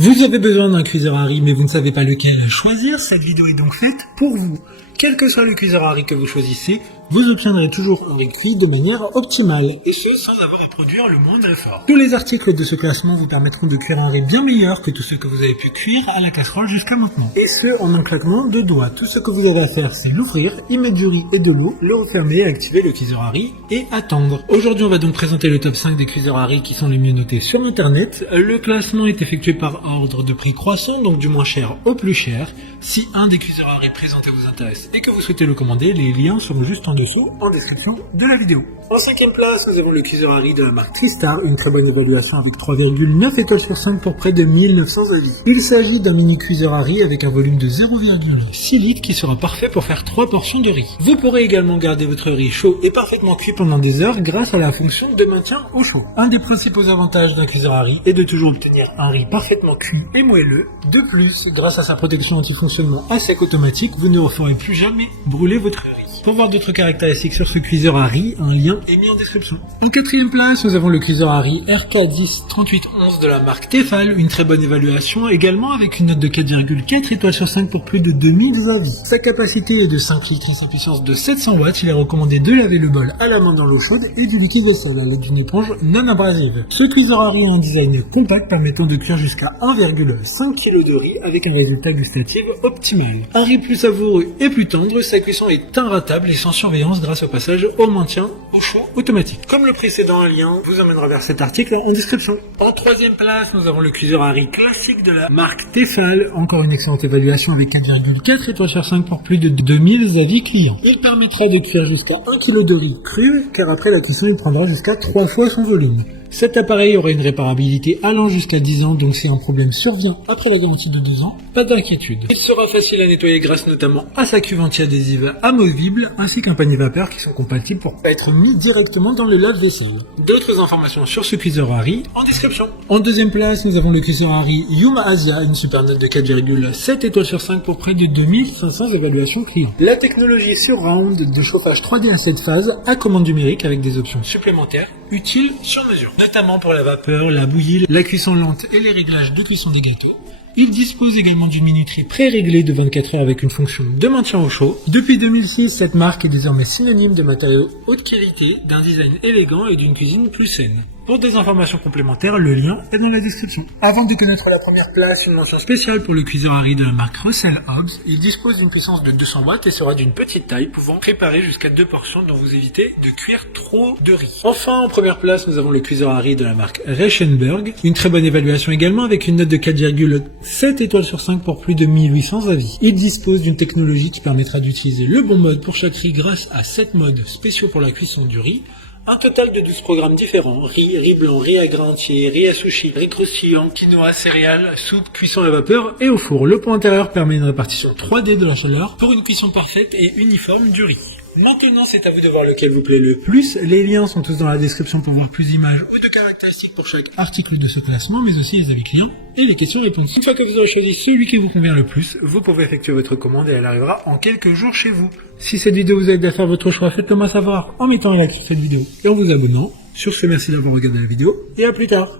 Vous avez besoin d'un cuiseur à riz mais vous ne savez pas lequel choisir, cette vidéo est donc faite pour vous. Quel que soit le cuiseur à riz que vous choisissez, vous obtiendrez toujours un riz cuit de manière optimale, et ce sans avoir à produire le moindre effort. Tous les articles de ce classement vous permettront de cuire un riz bien meilleur que tous ceux que vous avez pu cuire à la casserole jusqu'à maintenant. Et ce, en un claquement de doigts. Tout ce que vous avez à faire, c'est l'ouvrir, y mettre du riz et de l'eau, le refermer, activer le cuiseur à riz et attendre. Aujourd'hui, on va donc présenter le top 5 des cuiseurs à riz qui sont les mieux notés sur internet. Le classement est effectué par ordre de prix croissant, donc du moins cher au plus cher. Si un des cuiseurs à riz présentés vous intéresse et que vous souhaitez le commander, les liens sont juste en dessous en description de la vidéo. En 5e place, nous avons le cuiseur à riz de la marque Tristar, une très bonne évaluation avec 3,9 étoiles sur 5 pour près de 1900 avis. Il s'agit d'un mini cuiseur à riz avec un volume de 0,6 litres qui sera parfait pour faire 3 portions de riz. Vous pourrez également garder votre riz chaud et parfaitement cuit pendant des heures grâce à la fonction de maintien au chaud. Un des principaux avantages d'un cuiseur à riz est de toujours obtenir un riz parfaitement cuit et moelleux. De plus, grâce à sa protection anti-fonctionnement à sec automatique, vous ne ferez plus jamais brûler votre riz. Pour voir d'autres caractéristiques sur ce cuiseur à riz, un lien est mis en description. En 4e place, nous avons le cuiseur à riz RK103811 de la marque Tefal, une très bonne évaluation, également avec une note de 4,4 étoiles sur 5 pour plus de 2000 avis. Sa capacité est de 5 litres et sa puissance de 700 watts, il est recommandé de laver le bol à la main dans l'eau chaude et du liquide vaisselle à l'aide d'une éponge non abrasive. Ce cuiseur à riz a un design compact permettant de cuire jusqu'à 1,5 kg de riz avec un résultat gustatif optimal. Un riz plus savoureux et plus tendre, sa cuisson est inratable et sans surveillance grâce au passage au maintien au chaud automatique. Comme le précédent, un lien vous emmènera vers cet article en description. En 3e place, nous avons le cuiseur à riz classique de la marque Tefal, encore une excellente évaluation avec 4,4 étoiles sur 5 pour plus de 2000 avis clients. Il permettra de cuire jusqu'à 1 kg de riz cru, car après la cuisson il prendra jusqu'à 3 fois son volume. Cet appareil aura une réparabilité allant jusqu'à 10 ans, donc si un problème survient après la garantie de 2 ans, pas d'inquiétude. Il sera facile à nettoyer grâce notamment à sa cuve anti-adhésive amovible, ainsi qu'un panier vapeur qui sont compatibles pour être mis directement dans le lave-vaisselle. D'autres informations sur ce cuiseur à riz en description. En 2e place, nous avons le cuiseur à riz Yuma Asia, une super note de 4,7 étoiles sur 5 pour près de 2500 évaluations clients. La technologie Surround de chauffage 3D à 7 phases à commande numérique avec des options supplémentaires utiles sur mesure, notamment pour la vapeur, la bouillie, la cuisson lente et les réglages de cuisson des gâteaux. Il dispose également d'une minuterie pré-réglée de 24 heures avec une fonction de maintien au chaud. Depuis 2006, cette marque est désormais synonyme de matériaux haute qualité, d'un design élégant et d'une cuisine plus saine. Pour des informations complémentaires, le lien est dans la description. Avant de connaître la première place, une mention spéciale pour le cuiseur à riz de la marque Russell Hobbs. Il dispose d'une puissance de 200 watts et sera d'une petite taille, pouvant préparer jusqu'à 2 portions dont vous évitez de cuire trop de riz. Enfin, en première place, nous avons le cuiseur à riz de la marque Reichenberg. Une très bonne évaluation également avec une note de 4,7 étoiles sur 5 pour plus de 1800 avis. Il dispose d'une technologie qui permettra d'utiliser le bon mode pour chaque riz grâce à 7 modes spéciaux pour la cuisson du riz. Un total de 12 programmes différents, riz blanc, riz à grains entiers, riz à sushi, riz croustillant, quinoa, céréales, soupe, cuisson à vapeur et au four. Le pot intérieur permet une répartition 3D de la chaleur pour une cuisson parfaite et uniforme du riz. Maintenant, c'est à vous de voir lequel vous plaît le plus. Les liens sont tous dans la description pour voir plus d'images ou de caractéristiques pour chaque article de ce classement, mais aussi les avis clients et les questions-réponses. Une fois que vous aurez choisi celui qui vous convient le plus, vous pouvez effectuer votre commande et elle arrivera en quelques jours chez vous. Si cette vidéo vous aide à faire votre choix, faites-le moi savoir en mettant un like sur cette vidéo et en vous abonnant. Sur ce, merci d'avoir regardé la vidéo et à plus tard.